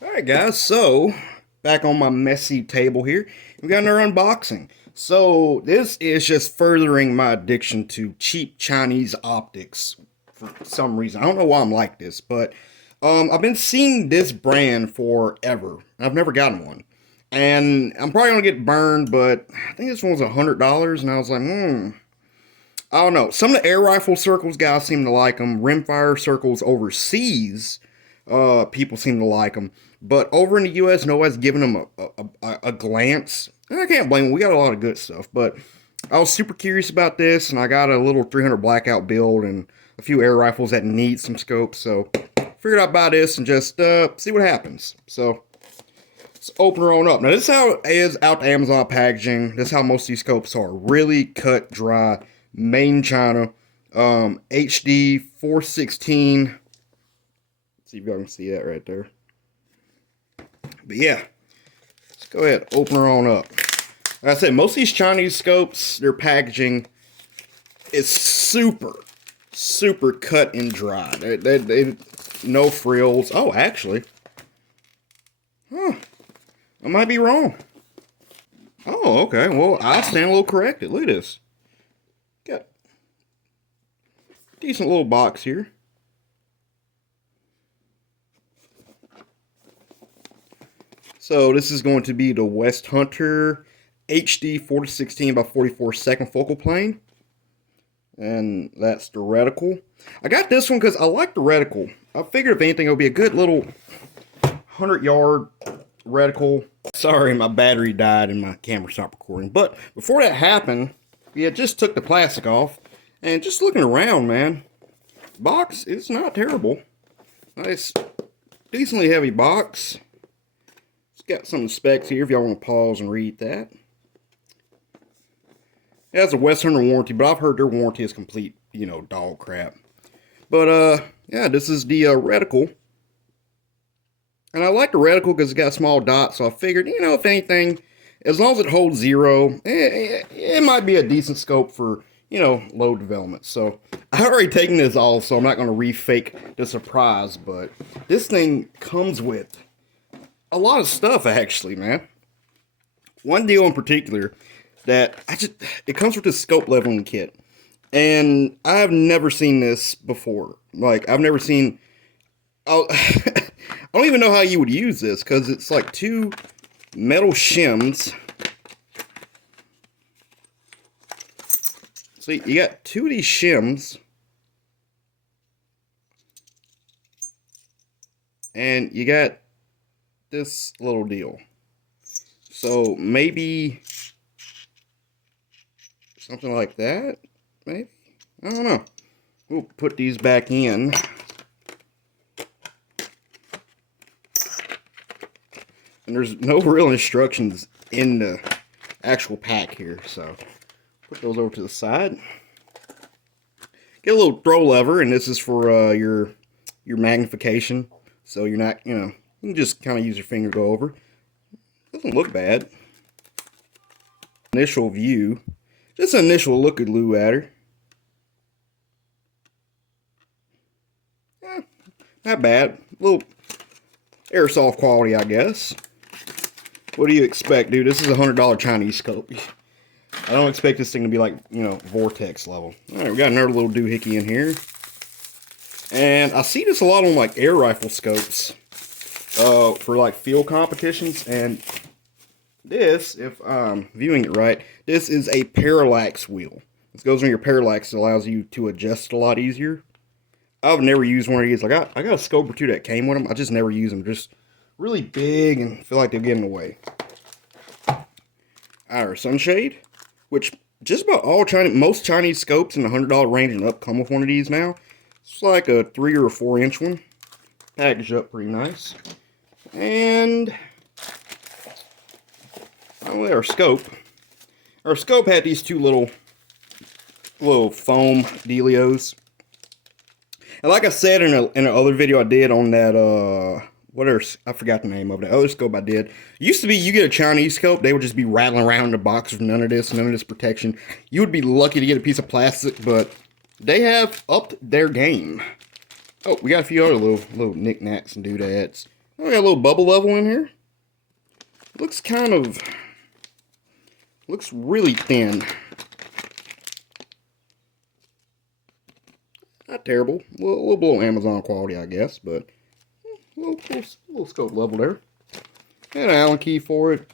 Alright guys, so back on my messy table here, we got another unboxing. So this is just furthering my addiction to cheap Chinese optics for some reason. I don't know why I'm like this, but I've been seeing this brand forever. I've never gotten one. And I'm probably gonna get burned, but I think this one was $100, and I was like, I don't know. Some of the air rifle circles guys seem to like them. Rimfire circles overseas, people seem to like them. But over in the U.S., nobody's giving them a glance. And I can't blame them. We got a lot of good stuff. But I was super curious about this, and I got a little 300 blackout build and a few air rifles that need some scopes. So figured I'd buy this and just see what happens. So let's open her on up. Now this is how it is out the Amazon packaging. This is how most of these scopes are. Really cut, dry, made in China. HD 416. Let's see if y'all can see that right there. But yeah, let's go ahead, open her on up. Like I said, most of these Chinese scopes, their packaging is super cut and dry. They no frills. Oh, actually, I might be wrong. Oh, okay. Well, I stand a little corrected. Look at this. Got a decent little box here. So this is going to be the WestHunter HD 4016 by 44 second focal plane. And that's the reticle. I got this one because I like the reticle. I figured if anything it would be a good little 100-yard reticle. Sorry, my battery died and my camera stopped recording. But before that happened, yeah, just took the plastic off. And just looking around, man, box is not terrible. Nice, decently heavy box. Got some specs here if y'all want to pause and read that. It has a WestHunter warranty, but I've heard their warranty is complete, dog crap. But, yeah, this is the reticle. And I like the reticle because it's got small dots, so I figured, if anything, as long as it holds zero, it might be a decent scope for, low development. So, I've already taken this off, so I'm not going to refake the surprise, but this thing comes with a lot of stuff, actually, man. One deal in particular that it comes with this scope leveling kit. And I've never seen this before. Like, I've never seen, I don't even know how you would use this, because it's like two metal shims. See, you got two of these shims. And you got this little deal. So maybe something like that, maybe? I don't know. We'll put these back in. And there's no real instructions in the actual pack here, so put those over to the side. Get a little throw lever, and this is for your magnification, so you're not, you can just kind of use your finger to go over. Doesn't look bad. Initial view. Just an initial look-a-loo at her. Eh, not bad. A little airsoft quality, I guess. What do you expect, dude? This is a $100 Chinese scope. I don't expect this thing to be like, Vortex level. Alright, we got another little doohickey in here. And I see this a lot on, like, air rifle scopes. For like field competitions, and this, if I'm viewing it right, this is a parallax wheel. This goes on your parallax. It allows you to adjust a lot easier. I've never used one of these. I got a scope or two that came with them. I just never use them. Just really big and feel like they're getting away. Our sunshade, which just about most Chinese scopes in the $100 range and up come with one of these now. It's like a 3 or 4 inch one. Packaged up pretty nice. And our scope. Our scope had these two little foam dealios. And like I said in an other video I did on that I forgot the name of it. Other scope I did. It used to be you get a Chinese scope, they would just be rattling around in the box with none of this protection. You would be lucky to get a piece of plastic, but they have upped their game. Oh, we got a few other little knickknacks and doodads. Oh, we got a little bubble level in here. Looks really thin. Not terrible. A little below Amazon quality, I guess, but a little scope level there. Got an Allen key for it.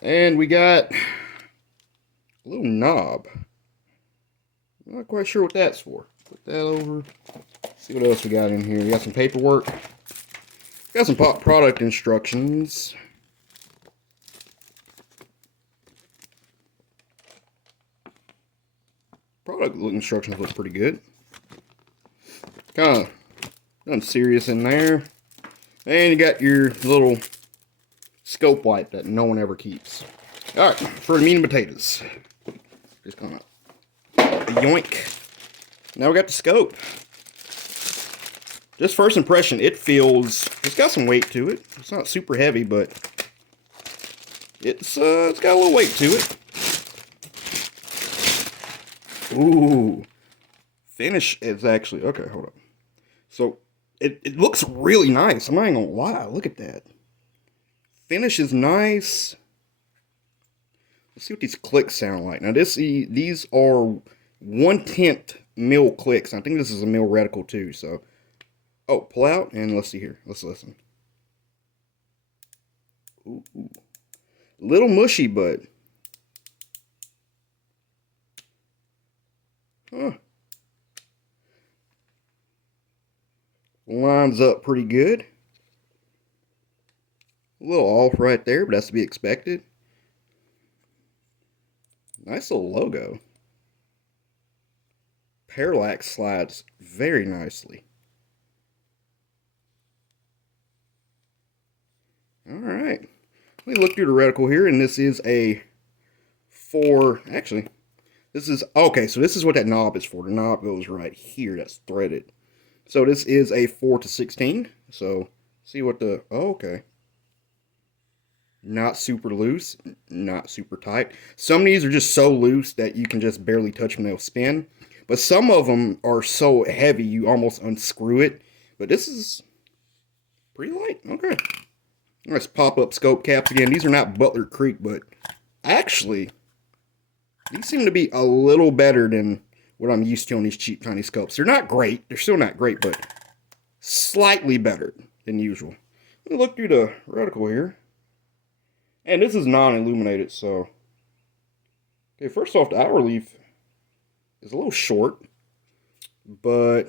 And we got a little knob. Not quite sure what that's for. Put that over. See what else we got in here. We got some paperwork. Got some product instructions. Product instructions look pretty good. Kind of nothing serious in there. And you got your little scope wipe that no one ever keeps. Alright, for the meat and potatoes. Just kind of yoink. Now we got the scope. Just first impression, it's got some weight to it. It's not super heavy, but it's got a little weight to it. Ooh. Finish is actually, okay, hold up. So, it looks really nice. I'm not even gonna lie. Look at that. Finish is nice. Let's see what these clicks sound like. Now, these are 1/10 mil clicks. I think this is a mil reticle too, so. Oh, pull out, and let's see here. Let's listen. Ooh. Little mushy, but. Huh. Lines up pretty good. A little off right there, but that's to be expected. Nice little logo. Parallax slides very nicely. Alright. Let me look through the reticle here, and this is a 4. Actually, this is. Okay, so this is what that knob is for. The knob goes right here. That's threaded. So this is a 4/16. So, see what the. Oh, okay. Not super loose, not super tight. Some of these are just so loose that you can just barely touch them, they'll spin. But some of them are so heavy you almost unscrew it. But this is pretty light. Okay. Let's pop up scope caps again. These are not Butler Creek, but actually, these seem to be a little better than what I'm used to on these cheap tiny scopes. They're not great. They're still not great, but slightly better than usual. Let me look through the reticle here. And this is non-illuminated, so. Okay, first off, the eye relief is a little short, but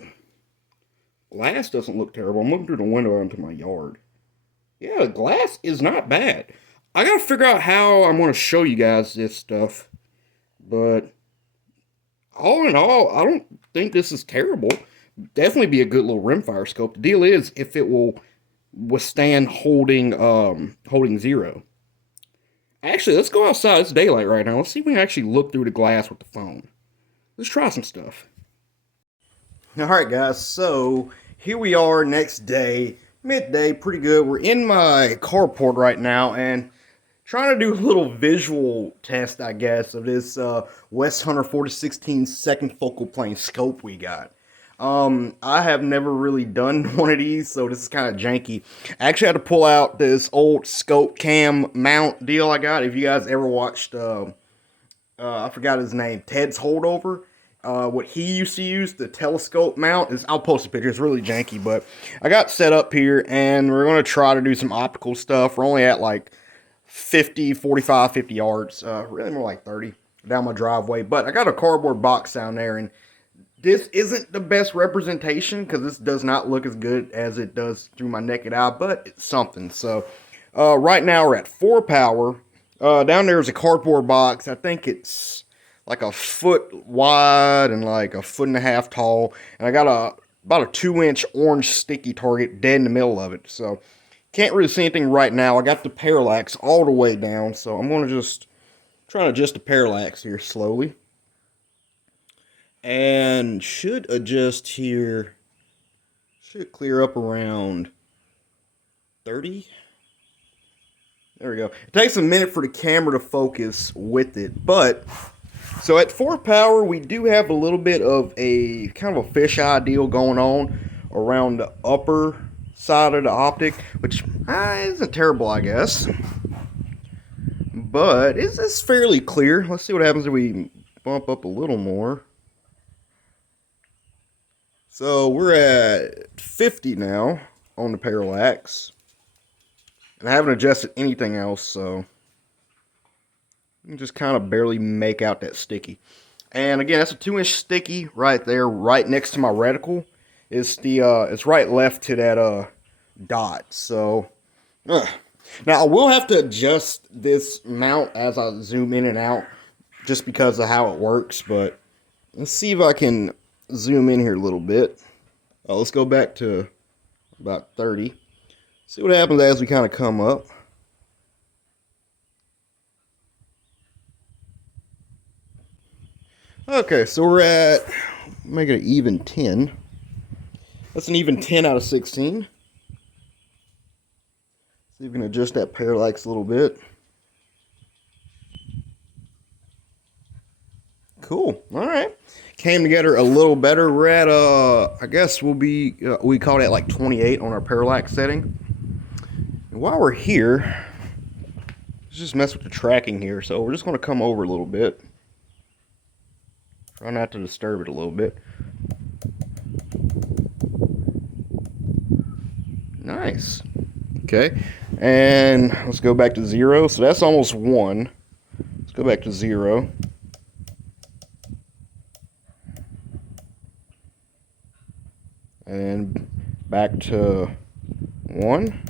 glass doesn't look terrible. I'm looking through the window into my yard. Yeah, the glass is not bad. I gotta figure out how I'm gonna show you guys this stuff, but all in all, I don't think this is terrible. Definitely be a good little rimfire scope. The deal is if it will withstand holding zero. Actually, let's go outside. It's daylight right now. Let's see if we can actually look through the glass with the phone. Let's try some stuff. Alright guys, so here we are next day, midday, pretty good. We're in my carport right now and trying to do a little visual test, I guess, of this WestHunter 4016 second focal plane scope we got. I have never really done one of these, so this is kind of janky. I actually had to pull out this old scope cam mount deal I got. If you guys ever watched, I forgot his name, Ted's Holdover. What he used to use, the telescope mount, is, I'll post a picture, it's really janky, but I got set up here, and we're going to try to do some optical stuff. We're only at like 45, 50 yards, really more like 30 down my driveway, but I got a cardboard box down there, and this isn't the best representation, because this does not look as good as it does through my naked eye, but it's something. So, right now we're at 4 power. Down there is a cardboard box. I think it's like a foot wide and like a 1.5 feet tall. And I got about a 2-inch orange sticky target dead in the middle of it. So, can't really see anything right now. I got the parallax all the way down. So, I'm going to just try to adjust the parallax here slowly. And should adjust here. Should clear up around 30. There we go. It takes a minute for the camera to focus with it, but so at 4 power, we do have a little bit of a kind of a fisheye deal going on around the upper side of the optic, which isn't terrible, I guess. But it's fairly clear. Let's see what happens if we bump up a little more. So we're at 50 now on the parallax. And I haven't adjusted anything else, so you can just kind of barely make out that sticky. And again, that's a 2-inch sticky right there, right next to my reticle. It's right left to that dot. So now I will have to adjust this mount as I zoom in and out, just because of how it works. But let's see if I can zoom in here a little bit. Let's go back to about 30. See what happens as we kind of come up. Okay, so we're at, make it an even 10. That's an even 10 out of 16. See if we can adjust that parallax a little bit. Cool. All right. Came together a little better. We're at, I guess we call that like 28 on our parallax setting. And while we're here, let's just mess with the tracking here. So we're just going to come over a little bit. Try not to disturb it a little bit. Nice. Okay. And let's go back to 0. So that's almost 1. Let's go back to 0. And back to 1.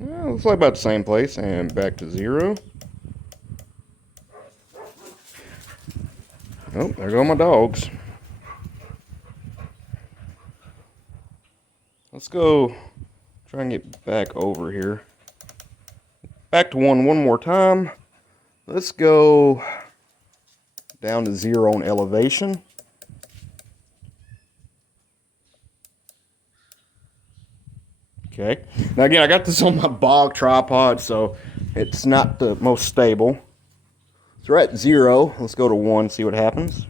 Well, looks like about the same place. And back to 0. Oh, there go my dogs. Let's go try and get back over here. Back to 1 more time. Let's go down to 0 on elevation. Okay. Now again, I got this on my bog tripod, so it's not the most stable. So we're at 0. Let's go to 1, see what happens.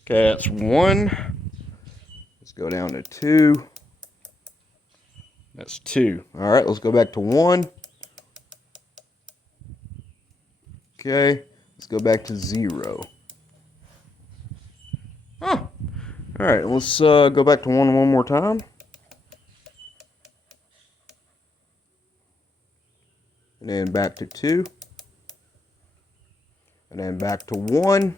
Okay, that's 1. Let's go down to 2. That's 2. All right, let's go back to 1. Okay, let's go back to 0. Huh. All right, let's go back to 1 more time. And then back to 2. And then back to 1.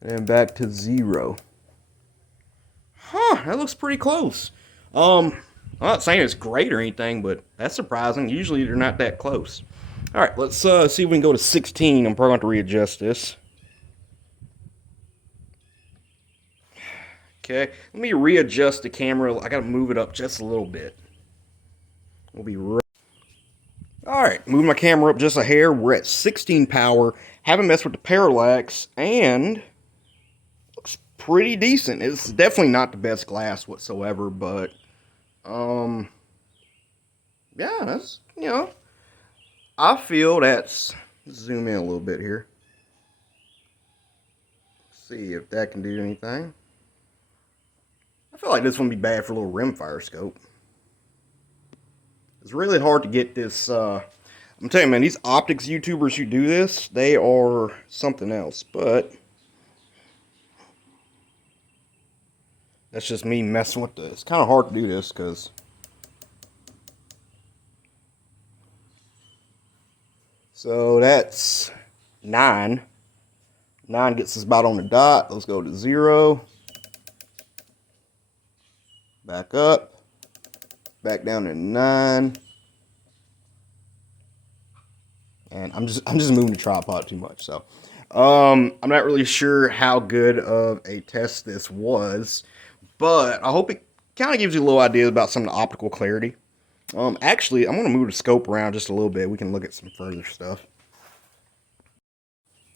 And then back to 0. Huh, that looks pretty close. I'm not saying it's great or anything, but that's surprising. Usually they're not that close. All right, let's see if we can go to 16. I'm probably going to readjust this. Okay, let me readjust the camera. I got to move it up just a little bit. We'll be right. All right, moving my camera up just a hair. We're at 16 power. Haven't messed with the parallax, and looks pretty decent. It's definitely not the best glass whatsoever, but yeah, that's, you know, I feel that's, zoom in a little bit here. See if that can do anything. I feel like this wouldn't be bad for a little rimfire scope. It's really hard to get this. I'm telling you, man, these optics YouTubers who do this, they are something else. But that's just me messing with this. It's kind of hard to do this because so that's 9. 9 gets us about on the dot. Let's go to 0. Back up. Back down to 9. And I'm just moving the tripod too much. So I'm not really sure how good of a test this was, but I hope it kind of gives you a little idea about some of the optical clarity. Actually, I'm going to move the scope around just a little bit. We can look at some further stuff.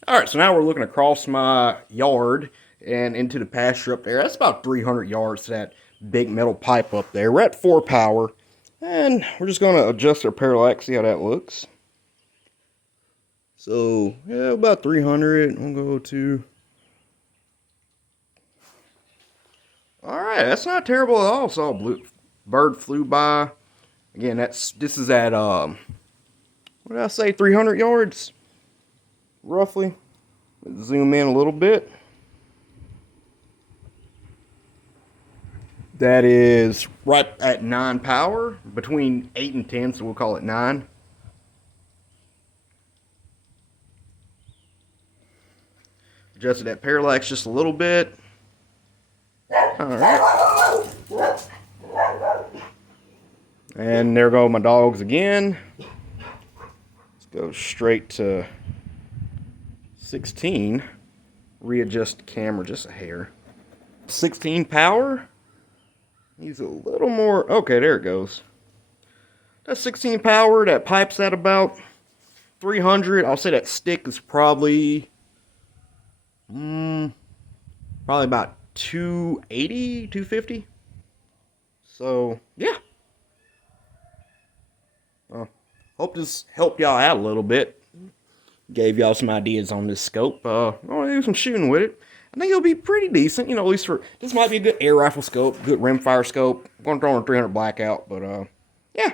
Alright, so now we're looking across my yard and into the pasture up there. That's about 300 yards to that big metal pipe up there. We're at 4 power, and we're just going to adjust our parallax, see how that looks. So, yeah, about 300. I'll go to... Alright, that's not terrible at all. Saw a blue bird flew by. Again, this is at, what did I say, 300 yards? Roughly. Let's zoom in a little bit. That is right at 9 power, between 8 and 10, so we'll call it 9. Adjusted that parallax just a little bit. Alright. And there go my dogs again. Let's go straight to 16. Readjust the camera just a hair. 16 power. He's a little more... Okay, there it goes. That's 16 power. That pipe's at about 300. I'll say that stick is probably... probably about 280, 250. So, yeah. Hope this helped y'all out a little bit. Gave y'all some ideas on this scope. I'm going to do some shooting with it. I think it'll be pretty decent, you know, at least for... This might be a good air rifle scope, good rimfire scope. I'm going to throw in a 300 blackout, but, yeah.